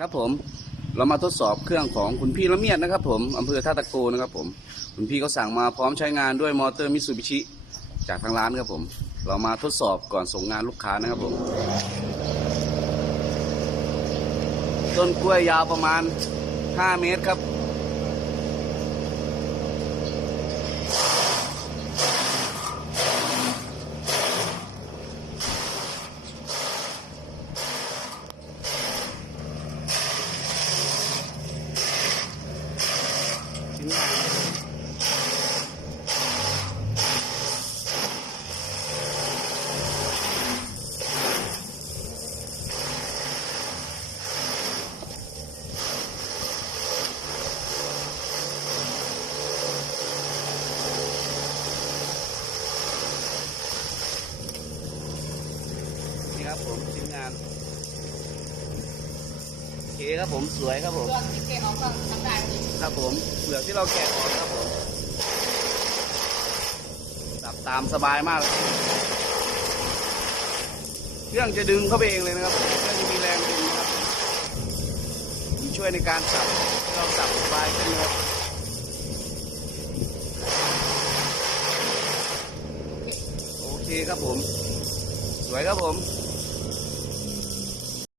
ครับผมเรามาทดสอบเครื่องของคุณพี่ละเมียดนะครับ ผมอำเภอท่าตะโกนะครับ ผม คุณพี่เขาสั่งมาพร้อมใช้งานด้วยมอเตอร์มิสูบิชิจากทางร้านครับผม เรามาทดสอบก่อนส่งงานลูกค้านะครับผม ต้นกล้วยยาวประมาณ 5 เมตรครับ ชิ้นงานนี่ครับผมชิ้นงาน คครับผมสวยครับผมส่วนที่เกะออกก็ทำได้ดิครับผมเปลือกที่เราแกะออกนะครับผมสับตามสบายมากเลยเครื่องจะดึงเข้าไปเองเลยนะครับเครื่องจะมีแรงดึงนะครับมันช่วยในการสับให้เราสับสบายขึ้นนะครับโอเคครับผม สวยครับผม